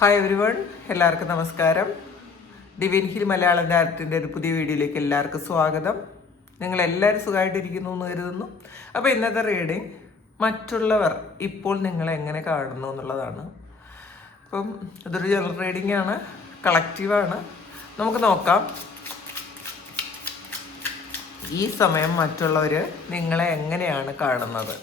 Hi everyone, എല്ലാവർക്കും നമസ്കാരം. Divine hill Malayalam ചാനലിൻ്റെ ഒരു പുതിയ വീഡിയോയിലേക്ക് എല്ലാവർക്കും സ്വാഗതം. നിങ്ങളെല്ലാവരും സുഖമായിട്ടിരിക്കുന്നു എന്ന് കരുതുന്നു. അപ്പോൾ ഇന്നത്തെ റീഡിങ് മറ്റുള്ളവർ ഇപ്പോൾ നിങ്ങളെ എങ്ങനെ കാണുന്നു എന്നുള്ളതാണ്. അപ്പം ഇതൊരു ജനറൽ റീഡിംഗ് ആണ്, കളക്റ്റീവാണ്. നമുക്ക് നോക്കാം ഈ സമയം മറ്റുള്ളവർ നിങ്ങളെ എങ്ങനെയാണ് കാണുന്നത്.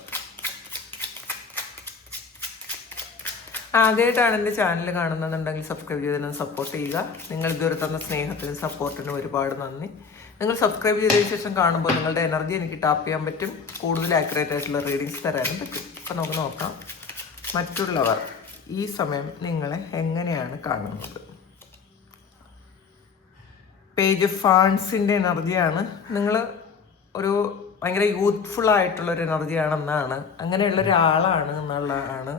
ആദ്യമായിട്ടാണ് എൻ്റെ ചാനൽ കാണുന്നുണ്ടെങ്കിൽ സബ്സ്ക്രൈബ് ചെയ്തതിനും സപ്പോർട്ട് ചെയ്യുക. നിങ്ങൾ ഇതുവരെ തന്ന സ്നേഹത്തിനും സപ്പോർട്ടിനും ഒരുപാട് നന്ദി. നിങ്ങൾ സബ്സ്ക്രൈബ് ചെയ്തതിന് ശേഷം കാണുമ്പോൾ നിങ്ങളുടെ എനർജി എനിക്ക് ടാപ്പ് ചെയ്യാൻ പറ്റും, കൂടുതൽ ആക്യുറേറ്റ് ആയിട്ടുള്ള റീഡിങ്സ് തരാനും പറ്റും. അപ്പോൾ നമുക്ക് നോക്കാം മറ്റുള്ളവർ ഈ സമയം നിങ്ങളെ എങ്ങനെയാണ് കാണുന്നത്. പേജ് ഫാൻസിൻ്റെ എനർജിയാണ്. നിങ്ങൾ ഒരു ഭയങ്കര യൂത്ത്ഫുൾ ആയിട്ടുള്ളൊരു എനർജിയാണെന്നാണ്, അങ്ങനെയുള്ള ഒരാളാണ് എന്നുള്ളതാണ്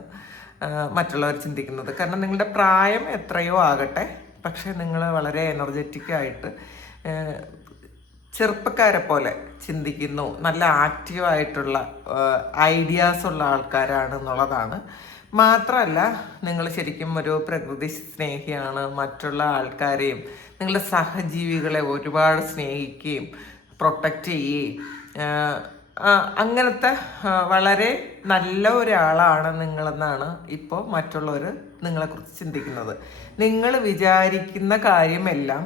മറ്റുള്ളവർ ചിന്തിക്കുന്നത്. കാരണം നിങ്ങളുടെ പ്രായം എത്രയോ ആകട്ടെ, പക്ഷേ നിങ്ങൾ വളരെ എനർജറ്റിക് ആയിട്ട് ചെറുപ്പക്കാരെ പോലെ ചിന്തിക്കുന്നു, നല്ല ആക്റ്റീവായിട്ടുള്ള ഐഡിയാസ് ഉള്ള ആൾക്കാരാണ് എന്നുള്ളതാണ്. മാത്രമല്ല നിങ്ങൾ ശരിക്കും ഒരു പ്രകൃതി സ്നേഹിയാണ്. മറ്റുള്ള ആൾക്കാരെയും നിങ്ങളുടെ സഹജീവികളെ ഒരുപാട് സ്നേഹിക്കുകയും പ്രൊട്ടക്റ്റ് ചെയ്യുകയും അങ്ങനത്തെ വളരെ നല്ല ഒരാളാണ് നിങ്ങളെന്നാണ് ഇപ്പോൾ മറ്റുള്ളവർ നിങ്ങളെക്കുറിച്ച് ചിന്തിക്കുന്നത്. നിങ്ങൾ വിചാരിക്കുന്ന കാര്യമെല്ലാം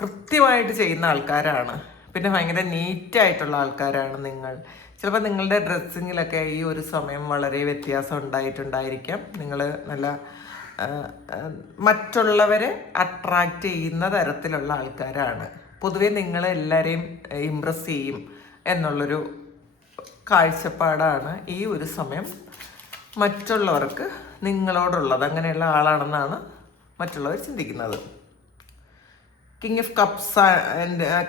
കൃത്യമായിട്ട് ചെയ്യുന്ന ആൾക്കാരാണ്. പിന്നെ ഭയങ്കര നീറ്റായിട്ടുള്ള ആൾക്കാരാണ് നിങ്ങൾ. ചിലപ്പോൾ നിങ്ങളുടെ ഡ്രസ്സിങ്ങിലൊക്കെ ഈ ഒരു സമയം വളരെ വ്യത്യാസം ഉണ്ടായിട്ടുണ്ടായിരിക്കാം. നിങ്ങൾ നല്ല മറ്റുള്ളവരെ അട്രാക്റ്റ് ചെയ്യുന്ന തരത്തിലുള്ള ആൾക്കാരാണ്. പൊതുവെ നിങ്ങളെല്ലാവരെയും ഇമ്പ്രസ് ചെയ്യും എന്നുള്ളൊരു കാഴ്ചപ്പാടാണ് ഈ ഒരു സമയം മറ്റുള്ളവർക്ക് നിങ്ങളോടുള്ളത്. അങ്ങനെയുള്ള ആളാണെന്നാണ് മറ്റുള്ളവർ ചിന്തിക്കുന്നത്. കിങ് ഓഫ്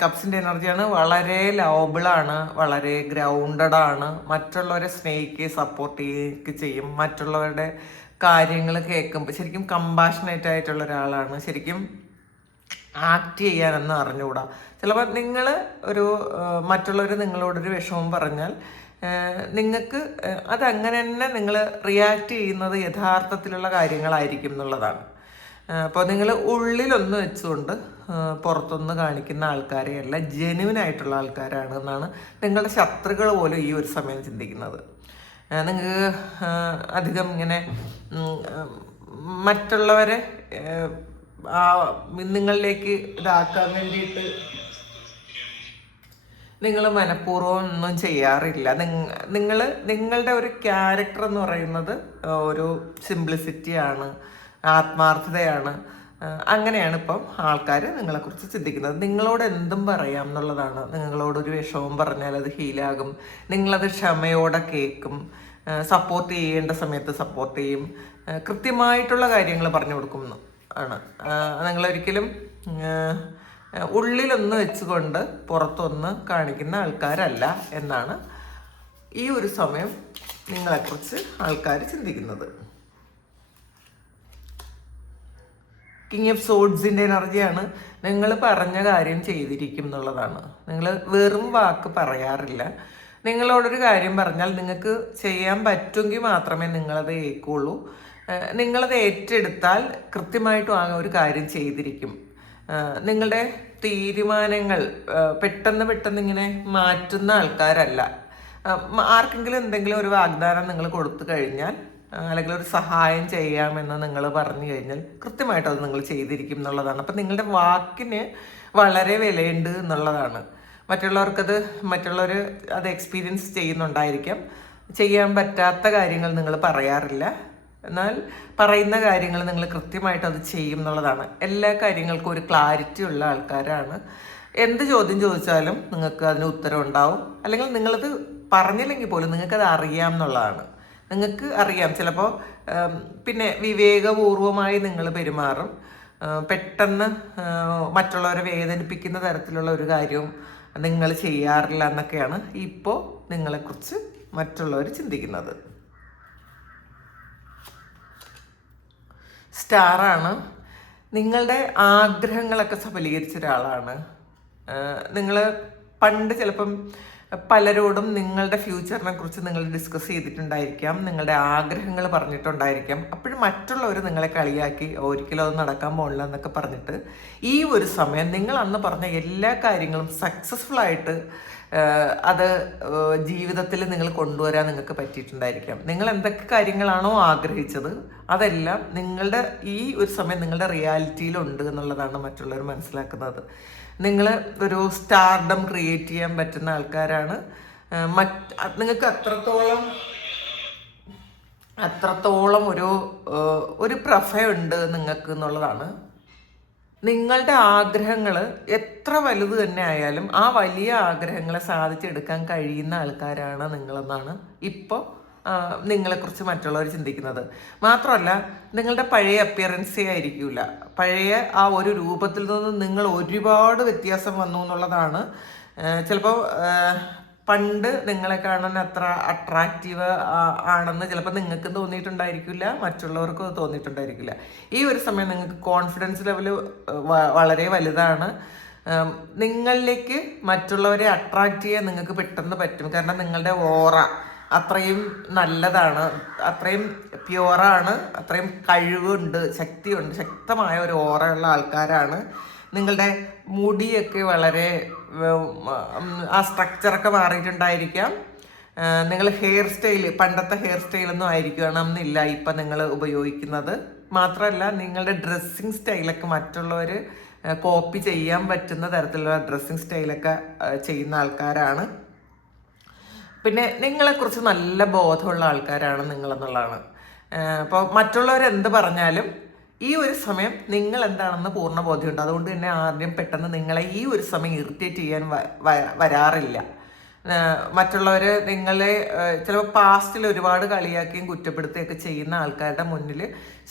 കപ്സിൻ്റെ എനർജിയാണ്. വളരെ ലവബിളാണ്, വളരെ ഗ്രൗണ്ടഡാണ്. മറ്റുള്ളവരെ സ്നേഹിക്കുകയും സപ്പോർട്ട് ചെയ്യുകയൊക്കെ ചെയ്യും. മറ്റുള്ളവരുടെ കാര്യങ്ങൾ കേൾക്കുമ്പോൾ ശരിക്കും കമ്പാഷനേറ്റ് ആയിട്ടുള്ള ഒരാളാണ്. ശരിക്കും ആക്ട് ചെയ്യാനെന്ന് അറിഞ്ഞുകൂടാ. ചിലപ്പോൾ നിങ്ങൾ ഒരു മറ്റുള്ളവർ നിങ്ങളോടൊരു വിഷമം പറഞ്ഞാൽ നിങ്ങൾക്ക് അതങ്ങനെ തന്നെ നിങ്ങൾ റിയാക്ട് ചെയ്യുന്നത് യഥാർത്ഥത്തിലുള്ള കാര്യങ്ങളായിരിക്കും എന്നുള്ളതാണ്. അപ്പോൾ നിങ്ങൾ ഉള്ളിലൊന്ന് വെച്ചുകൊണ്ട് പുറത്തൊന്ന് കാണിക്കുന്ന ആൾക്കാരെയല്ല, ജെന്യുവനായിട്ടുള്ള ആൾക്കാരാണ് എന്നാണ് നിങ്ങളുടെ ശത്രുക്കൾ പോലും ഈ ഒരു സമയം ചിന്തിക്കുന്നത്. നിങ്ങൾക്ക് അധികം ഇങ്ങനെ മറ്റുള്ളവരെ നിങ്ങളിലേക്ക് ഇതാക്കാൻ വേണ്ടിയിട്ട് നിങ്ങൾ മനഃപൂർവ്വം ഒന്നും ചെയ്യാറില്ല. നിങ്ങളുടെ ഒരു ക്യാരക്ടർ എന്ന് പറയുന്നത് ഒരു സിംപ്ലിസിറ്റിയാണ്, ആത്മാർത്ഥതയാണ്. അങ്ങനെയാണ് ഇപ്പം ആൾക്കാർ നിങ്ങളെക്കുറിച്ച് ചിന്തിക്കുന്നത്. നിങ്ങളോട് എന്തും പറയാം എന്നുള്ളതാണ്. നിങ്ങളോടൊരു വിഷമം പറഞ്ഞാൽ അത് ഹീലാകും. നിങ്ങളത് ക്ഷമയോടെ കേൾക്കും. സപ്പോർട്ട് ചെയ്യേണ്ട സമയത്ത് സപ്പോർട്ട് ചെയ്യും. കൃത്യമായിട്ടുള്ള കാര്യങ്ങൾ പറഞ്ഞു കൊടുക്കും ആണ്. നിങ്ങളൊരിക്കലും ഉള്ളിലൊന്ന് വെച്ചുകൊണ്ട് പുറത്തൊന്ന് കാണിക്കുന്ന ആൾക്കാരല്ല എന്നാണ് ഈ ഒരു സമയം നിങ്ങളെക്കുറിച്ച് ആൾക്കാർ ചിന്തിക്കുന്നത്. കിങ് ഓഫ് സോഡ്സിൻ്റെ എനർജിയാണ്. നിങ്ങൾ പറഞ്ഞ കാര്യം ചെയ്തിരിക്കും എന്നുള്ളതാണ്. നിങ്ങൾ വെറും വാക്ക് പറയാറില്ല. നിങ്ങളോടൊരു കാര്യം പറഞ്ഞാൽ നിങ്ങൾക്ക് ചെയ്യാൻ പറ്റുമെങ്കിൽ മാത്രമേ നിങ്ങളത് കേൾക്കുള്ളൂ. നിങ്ങളത് ഏറ്റെടുത്താൽ കൃത്യമായിട്ടും ആ ഒരു കാര്യം ചെയ്തിരിക്കും. നിങ്ങളുടെ തീരുമാനങ്ങൾ പെട്ടെന്ന് ഇങ്ങനെ മാറ്റുന്ന ആൾക്കാരല്ല. ആർക്കെങ്കിലും എന്തെങ്കിലും ഒരു വാഗ്ദാനം നിങ്ങൾ കൊടുത്തു കഴിഞ്ഞാൽ, അല്ലെങ്കിൽ ഒരു സഹായം ചെയ്യാമെന്ന് നിങ്ങൾ പറഞ്ഞു കഴിഞ്ഞാൽ കൃത്യമായിട്ട് അത് നിങ്ങൾ ചെയ്തിരിക്കും എന്നുള്ളതാണ്. അപ്പം നിങ്ങളുടെ വാക്കിന് വളരെ വിലയുണ്ട് എന്നുള്ളതാണ്. മറ്റുള്ളവർ അത് എക്സ്പീരിയൻസ് ചെയ്യുന്നുണ്ടായിരിക്കാം. ചെയ്യാൻ പറ്റാത്ത കാര്യങ്ങൾ നിങ്ങൾ പറയാറില്ല. എന്നാൽ പറയുന്ന കാര്യങ്ങൾ നിങ്ങൾ കൃത്യമായിട്ട് അത് ചെയ്യും എന്നുള്ളതാണ്. എല്ലാ കാര്യങ്ങൾക്കും ഒരു ക്ലാരിറ്റി ഉള്ള ആൾക്കാരാണ്. എന്ത് ചോദ്യം ചോദിച്ചാലും നിങ്ങൾക്ക് അതിന് ഉത്തരം ഉണ്ടാവും. അല്ലെങ്കിൽ നിങ്ങളത് പറഞ്ഞില്ലെങ്കിൽ പോലും നിങ്ങൾക്കത് അറിയാം എന്നുള്ളതാണ്. നിങ്ങൾക്ക് അറിയാം. ചിലപ്പോൾ പിന്നെ വിവേകപൂർവമായി നിങ്ങൾ പെരുമാറും. പെട്ടെന്ന് മറ്റുള്ളവരെ വേദനിപ്പിക്കുന്ന തരത്തിലുള്ള ഒരു കാര്യവും നിങ്ങൾ ചെയ്യാറില്ല എന്നൊക്കെയാണ് ഇപ്പോൾ നിങ്ങളെക്കുറിച്ച് മറ്റുള്ളവർ ചിന്തിക്കുന്നത്. സ്റ്റാറാണ്. നിങ്ങളുടെ ആഗ്രഹങ്ങളൊക്കെ സഫലീകരിച്ച ഒരാളാണ്. നിങ്ങൾ പണ്ട് ചിലപ്പം പലരോടും നിങ്ങളുടെ ഫ്യൂച്ചറിനെ കുറിച്ച് നിങ്ങൾ ഡിസ്കസ് ചെയ്തിട്ടുണ്ടായിരിക്കാം, നിങ്ങളുടെ ആഗ്രഹങ്ങൾ പറഞ്ഞിട്ടുണ്ടായിരിക്കാം. അപ്പോഴും മറ്റുള്ളവർ നിങ്ങളെ കളിയാക്കി ഒരിക്കലും അത് നടക്കാൻ പോകില്ല എന്നൊക്കെ പറഞ്ഞിട്ട് ഈ ഒരു സമയം നിങ്ങൾ അന്ന് പറഞ്ഞ എല്ലാ കാര്യങ്ങളും സക്സസ്ഫുൾ ആയിട്ട് അത് ജീവിതത്തിൽ നിങ്ങൾ കൊണ്ടുവരാൻ നിങ്ങൾക്ക് പറ്റിയിട്ടുണ്ടായിരിക്കാം. നിങ്ങൾ എന്തൊക്കെ കാര്യങ്ങളാണോ ആഗ്രഹിച്ചത് അതെല്ലാം നിങ്ങളുടെ ഈ ഒരു സമയം നിങ്ങളുടെ റിയാലിറ്റിയിലുണ്ട് എന്നുള്ളതാണ് മറ്റുള്ളവർ മനസ്സിലാക്കുന്നത്. നിങ്ങൾ ഒരു സ്റ്റാർഡം ക്രിയേറ്റ് ചെയ്യാൻ പറ്റുന്ന ആൾക്കാരാണ്. നിങ്ങൾക്ക് അത്രത്തോളം ഒരു പ്രഭയുണ്ട് നിങ്ങൾക്ക് എന്നുള്ളതാണ്. നിങ്ങളുടെ ആഗ്രഹങ്ങൾ എത്ര വലുത് തന്നെ ആയാലും ആ വലിയ ആഗ്രഹങ്ങളെ സാധിച്ചെടുക്കാൻ കഴിയുന്ന ആൾക്കാരാണ് നിങ്ങളെന്നാണ് ഇപ്പോൾ നിങ്ങളെക്കുറിച്ച് മറ്റുള്ളവർ ചിന്തിക്കുന്നത്. മാത്രമല്ല, നിങ്ങളുടെ പഴയ അപ്പിയറൻസേ ആയിരിക്കില്ല, പഴയ ആ ഒരു രൂപത്തിൽ നിന്ന് നിങ്ങൾ ഒരുപാട് വ്യത്യാസം വന്നു എന്നുള്ളതാണ്. ചിലപ്പോൾ പണ്ട് നിങ്ങളെ കാണാൻ അത്ര അട്രാക്റ്റീവ് ആണെന്ന് ചിലപ്പോൾ നിങ്ങൾക്കും തോന്നിയിട്ടുണ്ടായിരിക്കില്ല, മറ്റുള്ളവർക്കും അത് തോന്നിയിട്ടുണ്ടായിരിക്കില്ല. ഈ ഒരു സമയം നിങ്ങൾക്ക് കോൺഫിഡൻസ് ലെവൽ വളരെ വലുതാണ്. നിങ്ങളിലേക്ക് മറ്റുള്ളവരെ അട്രാക്റ്റ് ചെയ്യാൻ നിങ്ങൾക്ക് പെട്ടെന്ന് പറ്റും. കാരണം നിങ്ങളുടെ ഓറ അത്രയും നല്ലതാണ്, അത്രയും പ്യുവറാണ്, അത്രയും കഴിവുണ്ട്, ശക്തിയുണ്ട്, ശക്തമായ ഒരു ഓറയുള്ള ആൾക്കാരാണ്. നിങ്ങളുടെ മുടിയൊക്കെ വളരെ ആ സ്ട്രക്ചറൊക്കെ മാറിയിട്ടുണ്ടായിരിക്കാം. നിങ്ങൾ ഹെയർ സ്റ്റൈല് പണ്ടത്തെ ഹെയർ സ്റ്റൈലൊന്നും ആയിരിക്കണം എന്നില്ല ഇപ്പം നിങ്ങൾ ഉപയോഗിക്കുന്നത്. മാത്രമല്ല, നിങ്ങളുടെ ഡ്രസ്സിങ് സ്റ്റൈലൊക്കെ മറ്റുള്ളവർ കോപ്പി ചെയ്യാൻ പറ്റുന്ന തരത്തിലുള്ള ഡ്രസ്സിങ് സ്റ്റൈലൊക്കെ ചെയ്യുന്ന ആൾക്കാരാണ്. പിന്നെ നിങ്ങളെക്കുറിച്ച് നല്ല ബോധമുള്ള ആൾക്കാരാണ് നിങ്ങളെന്നുള്ളതാണ്. അപ്പോൾ മറ്റുള്ളവർ എന്ത് പറഞ്ഞാലും ഈ ഒരു സമയം നിങ്ങൾ എന്താണെന്ന് പൂർണ്ണ ബോധ്യമുണ്ട്. അതുകൊണ്ട് തന്നെ ആദ്യം പെട്ടെന്ന് നിങ്ങളെ ഈ ഒരു സമയം ഇറിറ്റേറ്റ് ചെയ്യാൻ വരാറില്ല. മറ്റുള്ളവർ നിങ്ങളെ ചിലപ്പോൾ പാസ്റ്റിൽ ഒരുപാട് കളിയാക്കുകയും കുറ്റപ്പെടുത്തുകയൊക്കെ ചെയ്യുന്ന ആൾക്കാരുടെ മുന്നിൽ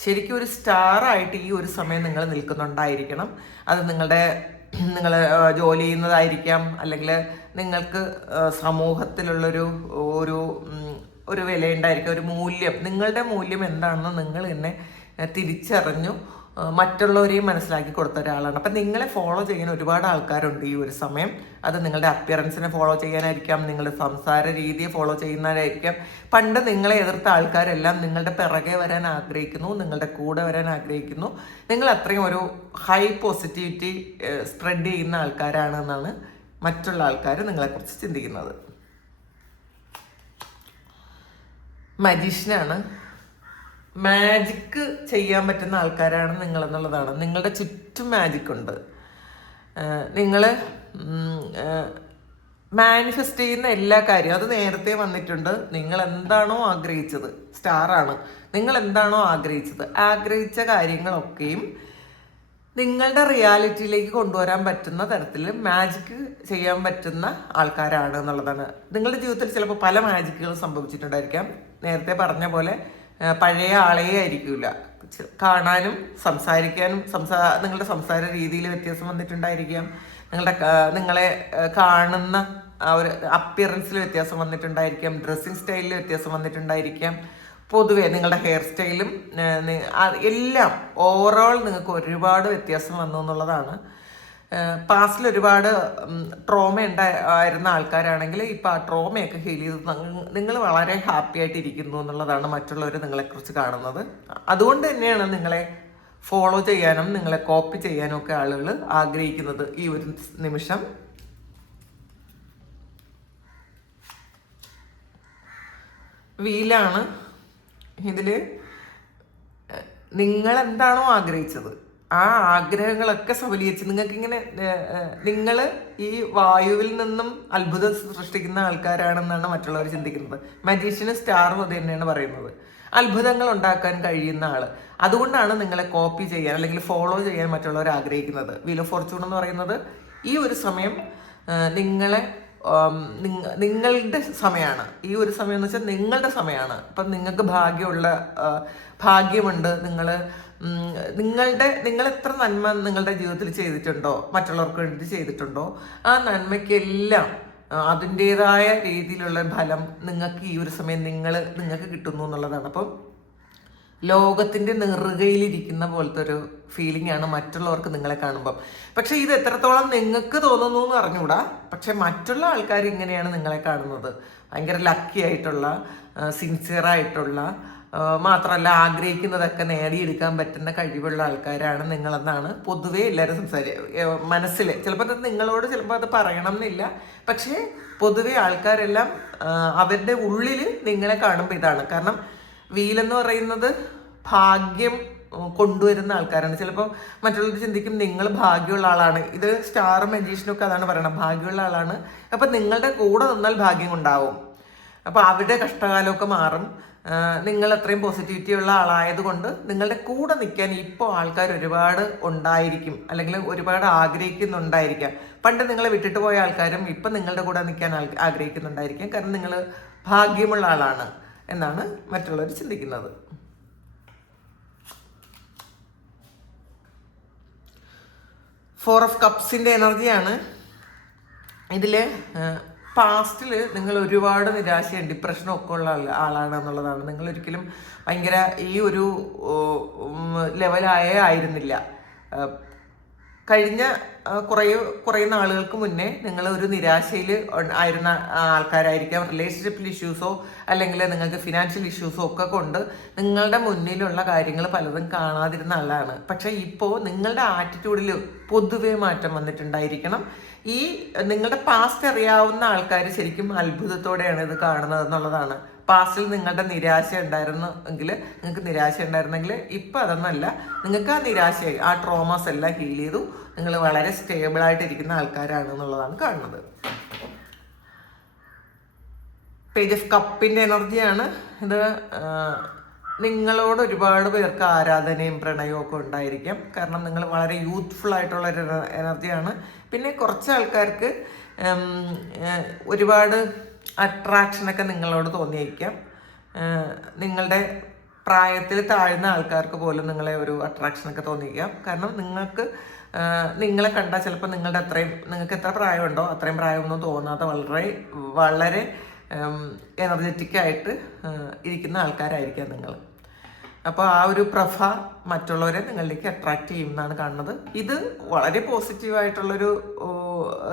ശരിക്കും ഒരു സ്റ്റാറായിട്ട് ഈ ഒരു സമയം നിങ്ങൾ നിൽക്കുന്നുണ്ടായിരിക്കണം. അത് നിങ്ങൾ ജോലി ചെയ്യുന്നതായിരിക്കാം, അല്ലെങ്കിൽ നിങ്ങൾക്ക് സമൂഹത്തിലുള്ളൊരു ഒരു വിലയുണ്ടായിരിക്കും, ഒരു മൂല്യം, നിങ്ങളുടെ മൂല്യം എന്താണെന്ന് നിങ്ങൾ തന്നെ തിരിച്ചറിഞ്ഞു മറ്റുള്ളവരെയും മനസ്സിലാക്കി കൊടുത്ത ഒരാളാണ്. അപ്പം നിങ്ങളെ ഫോളോ ചെയ്യാൻ ഒരുപാട് ആൾക്കാരുണ്ട് ഈ ഒരു സമയം. അത് നിങ്ങളുടെ അപ്പിയറൻസിനെ ഫോളോ ചെയ്യാനായിരിക്കാം, നിങ്ങളുടെ സംസാര രീതിയെ ഫോളോ ചെയ്യുന്നവരായിരിക്കാം. പണ്ട് നിങ്ങളെ എതിർത്ത ആൾക്കാരെല്ലാം നിങ്ങളുടെ പിറകെ വരാൻ ആഗ്രഹിക്കുന്നു, നിങ്ങളുടെ കൂടെ വരാൻ ആഗ്രഹിക്കുന്നു. നിങ്ങൾ അത്രയും ഒരു ഹൈ പോസിറ്റിവിറ്റി സ്പ്രെഡ് ചെയ്യുന്ന ആൾക്കാരാണെന്നാണ് മറ്റുള്ള ആൾക്കാർ നിങ്ങളെക്കുറിച്ച് ചിന്തിക്കുന്നത്. മജീഷ്യനാണ്. മാജിക്ക് ചെയ്യാൻ പറ്റുന്ന ആൾക്കാരാണ് നിങ്ങളെന്നുള്ളതാണ്. നിങ്ങളുടെ ചുറ്റും മാജിക് ഉണ്ട്. നിങ്ങൾ മാനിഫെസ്റ്റ് ചെയ്യുന്ന എല്ലാ കാര്യവും അത് നേരത്തെ വന്നിട്ടുണ്ട്. നിങ്ങൾ എന്താണോ ആഗ്രഹിച്ചത്, സ്റ്റാറാണ്, നിങ്ങൾ എന്താണോ ആഗ്രഹിച്ച കാര്യങ്ങളൊക്കെയും നിങ്ങളുടെ റിയാലിറ്റിയിലേക്ക് കൊണ്ടുവരാൻ പറ്റുന്ന തരത്തിൽ മാജിക്ക് ചെയ്യാൻ പറ്റുന്ന ആൾക്കാരാണ് എന്നുള്ളതാണ്. നിങ്ങളുടെ ജീവിതത്തിൽ ചിലപ്പോൾ പല മാജിക്കുകളും സംഭവിച്ചിട്ടുണ്ടായിരിക്കാം. നേരത്തെ പറഞ്ഞ പോലെ പഴയ ആളേ ആയിരിക്കില്ല, കാണാനും സംസാരിക്കാനും നിങ്ങളുടെ സംസാര രീതിയിൽ വ്യത്യാസം വന്നിട്ടുണ്ടായിരിക്കാം. നിങ്ങളെ കാണുന്ന ആ ഒരു അപ്പിയറൻസിൽ വ്യത്യാസം വന്നിട്ടുണ്ടായിരിക്കാം, ഡ്രസ്സിങ് സ്റ്റൈലിൽ വ്യത്യാസം വന്നിട്ടുണ്ടായിരിക്കാം. പൊതുവെ നിങ്ങളുടെ ഹെയർ സ്റ്റൈലും എല്ലാം ഓവറോൾ നിങ്ങൾക്ക് ഒരുപാട് വ്യത്യാസം വന്നു എന്നുള്ളതാണ്. പാസ്റ്റിൽ ഒരുപാട് ട്രോമ ഉണ്ടായിരുന്ന ആൾക്കാരാണെങ്കിൽ ഇപ്പം ആ ട്രോമയൊക്കെ ഹീൽ ചെയ്ത് നിങ്ങൾ വളരെ ഹാപ്പി ആയിട്ടിരിക്കുന്നു എന്നുള്ളതാണ് മറ്റുള്ളവർ നിങ്ങളെക്കുറിച്ച് കാണുന്നത്. അതുകൊണ്ട് തന്നെയാണ് നിങ്ങളെ ഫോളോ ചെയ്യാനും നിങ്ങളെ കോപ്പി ചെയ്യാനും ഒക്കെ ആളുകൾ ആഗ്രഹിക്കുന്നത് ഈ ഒരു നിമിഷം. വീലാണ്. ഇതിൽ നിങ്ങൾ എന്താണോ ആഗ്രഹിച്ചത് ആ ആഗ്രഹങ്ങളൊക്കെ സഫലീകരിച്ച് നിങ്ങൾ ഈ വായുവിൽ നിന്നും അത്ഭുതം സൃഷ്ടിക്കുന്ന ആൾക്കാരാണെന്നാണ് മറ്റുള്ളവർ ചിന്തിക്കുന്നത്. മജീഷ്യന് സ്റ്റാർ അത് തന്നെയാണ് പറയുന്നത്, അത്ഭുതങ്ങൾ ഉണ്ടാക്കാൻ കഴിയുന്ന ആള്. അതുകൊണ്ടാണ് നിങ്ങളെ കോപ്പി ചെയ്യാൻ അല്ലെങ്കിൽ ഫോളോ ചെയ്യാൻ മറ്റുള്ളവർ ആഗ്രഹിക്കുന്നത്. വീൽ ഓഫ് ഫോർച്യൂൺ എന്ന് പറയുന്നത് ഈ ഒരു സമയം നിങ്ങളുടെ സമയമാണ്. ഈ ഒരു സമയം എന്ന് വെച്ചാൽ നിങ്ങളുടെ സമയമാണ്. അപ്പം നിങ്ങൾക്ക് ഭാഗ്യമുണ്ട്. നിങ്ങൾ എത്ര നന്മ നിങ്ങളുടെ ജീവിതത്തിൽ ചെയ്തിട്ടുണ്ടോ, മറ്റുള്ളവർക്ക് വേണ്ടി ചെയ്തിട്ടുണ്ടോ, ആ നന്മയ്ക്കെല്ലാം അതിൻ്റെതായ രീതിയിലുള്ള ഫലം നിങ്ങൾക്ക് ഈ ഒരു സമയം നിങ്ങൾക്ക് കിട്ടുന്നു എന്നുള്ളതാണ്. അപ്പം ലോകത്തിൻ്റെ നെറുകയിലിരിക്കുന്ന പോലത്തെ ഒരു ഫീലിംഗ് ആണ് മറ്റുള്ളവർക്ക് നിങ്ങളെ കാണുമ്പം. പക്ഷെ ഇത് എത്രത്തോളം നിങ്ങൾക്ക് തോന്നുന്നു എന്ന് അറിഞ്ഞൂടാ. പക്ഷെ മറ്റുള്ള ആൾക്കാർ ഇങ്ങനെയാണ് നിങ്ങളെ കാണുന്നത്. ഭയങ്കര ലക്കി ആയിട്ടുള്ള, സിൻസിയറായിട്ടുള്ള, മാത്രമല്ല ആഗ്രഹിക്കുന്നതൊക്കെ നേടിയെടുക്കാൻ പറ്റുന്ന കഴിവുള്ള ആൾക്കാരാണ് നിങ്ങളെന്നാണ് പൊതുവേ എല്ലാവരും മനസ്സിൽ. ചിലപ്പോൾ അത് നിങ്ങളോട് ചിലപ്പോൾ അത് പറയണം എന്നില്ല. പക്ഷേ പൊതുവെ ആൾക്കാരെല്ലാം അവരുടെ ഉള്ളിൽ നിങ്ങളെ കാണുമ്പോൾ ഇതാണ്. കാരണം വീലെന്ന് പറയുന്നത് ഭാഗ്യം കൊണ്ടുവരുന്ന ആൾക്കാരാണ്. ചിലപ്പോൾ മറ്റുള്ളവർ ചിന്തിക്കും നിങ്ങൾ ഭാഗ്യമുള്ള ആളാണ്. ഇത് സ്റ്റാർ മജീഷ്യനൊക്കെ അതാണ് പറയണത്, ഭാഗ്യമുള്ള ആളാണ്. അപ്പം നിങ്ങളുടെ കൂടെ നിന്നാൽ ഭാഗ്യം ഉണ്ടാവും. അപ്പോൾ അവരുടെ കഷ്ടകാലമൊക്കെ മാറും. നിങ്ങൾ അത്രയും പോസിറ്റിവിറ്റി ഉള്ള ആളായതുകൊണ്ട് നിങ്ങളുടെ കൂടെ നിൽക്കാൻ ഇപ്പോൾ ആൾക്കാർ ഒരുപാട് ഉണ്ടായിരിക്കും, അല്ലെങ്കിൽ ഒരുപാട് ആഗ്രഹിക്കുന്നുണ്ടായിരിക്കാം. പണ്ട് നിങ്ങളെ വിട്ടിട്ട് പോയ ആൾക്കാരും ഇപ്പം നിങ്ങളുടെ കൂടെ നിൽക്കാൻ ആഗ്രഹിക്കുന്നുണ്ടായിരിക്കാം. കാരണം നിങ്ങൾ ഭാഗ്യമുള്ള ആളാണ് എന്നാണ് മറ്റുള്ളവർ ചിന്തിക്കുന്നത്. ഫോർ ഓഫ് കപ്സിൻ്റെ എനർജിയാണ് ഇതിൽ. പാസ്റ്റിൽ നിങ്ങൾ ഒരുപാട് നിരാശയും ഡിപ്രഷനും ഒക്കെ ഉള്ള ആളാണെന്നുള്ളതാണ്. നിങ്ങൾ ഒരിക്കലും ഭയങ്കര ഈ ഒരു ലെവലായിരുന്നില്ല. കഴിഞ്ഞ കുറേ നാളുകൾക്ക് മുന്നേ നിങ്ങൾ ഒരു നിരാശയിൽ ആയിരുന്ന ആൾക്കാരായിരിക്കാം. റിലേഷൻഷിപ്പിൽ ഇഷ്യൂസോ അല്ലെങ്കിൽ നിങ്ങൾക്ക് ഫിനാൻഷ്യൽ ഇഷ്യൂസോ ഒക്കെ കൊണ്ട് നിങ്ങളുടെ മുന്നിലുള്ള കാര്യങ്ങൾ പലതും കാണാതിരുന്ന ആളാണ്. പക്ഷേ ഇപ്പോൾ നിങ്ങളുടെ ആറ്റിറ്റ്യൂഡിൽ പൊതുവേ മാറ്റം വന്നിട്ടുണ്ടായിരിക്കണം. ഈ നിങ്ങളുടെ പാസ്റ്റ് അറിയാവുന്ന ആൾക്കാർ ശരിക്കും അത്ഭുതത്തോടെയാണ് ഇത് കാണുന്നത് എന്നുള്ളതാണ്. പാസ്റ്റിൽ നിങ്ങളുടെ നിരാശ ഉണ്ടായിരുന്നെങ്കിൽ ഇപ്പം അതൊന്നല്ല. നിങ്ങൾക്ക് ആ നിരാശയായി, ആ ട്രോമാസ് എല്ലാം ഹീൽ ചെയ്തു. നിങ്ങൾ വളരെ സ്റ്റേബിളായിട്ടിരിക്കുന്ന ആൾക്കാരാണ് എന്നുള്ളതാണ് കാണുന്നത്. പേജ് ഓഫ് കപ്പിൻ്റെ എനർജിയാണ് ഇത്. നിങ്ങളോട് ഒരുപാട് പേർക്ക് ആരാധനയും പ്രണയവും ഒക്കെ ഉണ്ടായിരിക്കാം. കാരണം നിങ്ങൾ വളരെ യൂത്ത്ഫുൾ ആയിട്ടുള്ളൊരു എനർജിയാണ്. പിന്നെ കുറച്ച് ആൾക്കാർക്ക് ഒരുപാട് അട്രാക്ഷനൊക്കെ നിങ്ങളോട് തോന്നിയിരിക്കാം. നിങ്ങളുടെ പ്രായത്തിൽ താഴ്ന്ന ആൾക്കാർക്ക് പോലും നിങ്ങളെ ഒരു അട്രാക്ഷനൊക്കെ തോന്നിയിരിക്കാം. കാരണം നിങ്ങളെ കണ്ടാൽ ചിലപ്പോൾ നിങ്ങൾക്ക് എത്ര പ്രായമുണ്ടോ അത്രയും പ്രായമൊന്നും തോന്നാതെ വളരെ വളരെ എനർജറ്റിക്കായിട്ട് ഇരിക്കുന്ന ആൾക്കാരായിരിക്കാം നിങ്ങൾ. അപ്പോൾ ആ ഒരു പ്രഭ മറ്റുള്ളവരെ നിങ്ങളിലേക്ക് അട്രാക്റ്റ് ചെയ്യുമെന്നാണ് കാണുന്നത്. ഇത് വളരെ പോസിറ്റീവായിട്ടുള്ളൊരു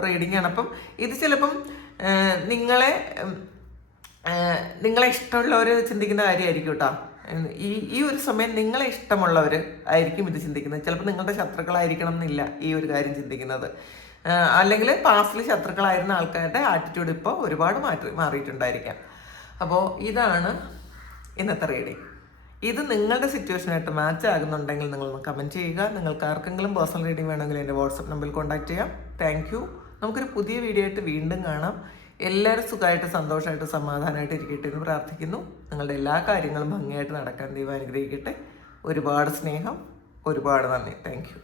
റീഡിംഗ് ആണ്. അപ്പം ഇത് ചിലപ്പം നിങ്ങളെ ഇഷ്ടമുള്ളവർ ചിന്തിക്കുന്ന കാര്യമായിരിക്കും കേട്ടോ. ഈ ഒരു സമയം നിങ്ങളെ ഇഷ്ടമുള്ളവർ ആയിരിക്കും ഇത് ചിന്തിക്കുന്നത്. ചിലപ്പോൾ നിങ്ങളുടെ ശത്രുക്കളായിരിക്കണം എന്നില്ല ഈ ഒരു കാര്യം ചിന്തിക്കുന്നത്. അല്ലെങ്കിൽ പാസ്റ്റിൽ ശത്രുക്കളായിരുന്ന ആൾക്കാരുടെ ആറ്റിറ്റ്യൂഡ് ഇപ്പോൾ ഒരുപാട് മാറിയിട്ടുണ്ടായിരിക്കാം. അപ്പോൾ ഇതാണ് ഇന്നത്തെ റീഡിങ്. ഇത് നിങ്ങളുടെ സിറ്റുവേഷനായിട്ട് മാച്ച് ആകുന്നുണ്ടെങ്കിൽ നിങ്ങളൊന്ന് കമൻറ്റ് ചെയ്യുക. നിങ്ങൾക്ക് ആർക്കെങ്കിലും പേഴ്സണൽ റീഡിങ് വേണമെങ്കിൽ എൻ്റെ വാട്സപ്പ് നമ്പറിൽ കോൺടാക്ട് ചെയ്യാം. Thank you. നമുക്കൊരു പുതിയ വീഡിയോ ആയിട്ട് വീണ്ടും കാണാം. എല്ലാവരും സുഖമായിട്ട് സന്തോഷമായിട്ട് സമാധാനമായിട്ട് ഇരിക്കട്ടെ എന്ന് പ്രാർത്ഥിക്കുന്നു. നിങ്ങളുടെ എല്ലാ കാര്യങ്ങളും ഭംഗിയായിട്ട് നടക്കാൻ ദൈവം അനുഗ്രഹിക്കട്ടെ. ഒരുപാട് സ്നേഹം, ഒരുപാട് നന്ദി. Thank you.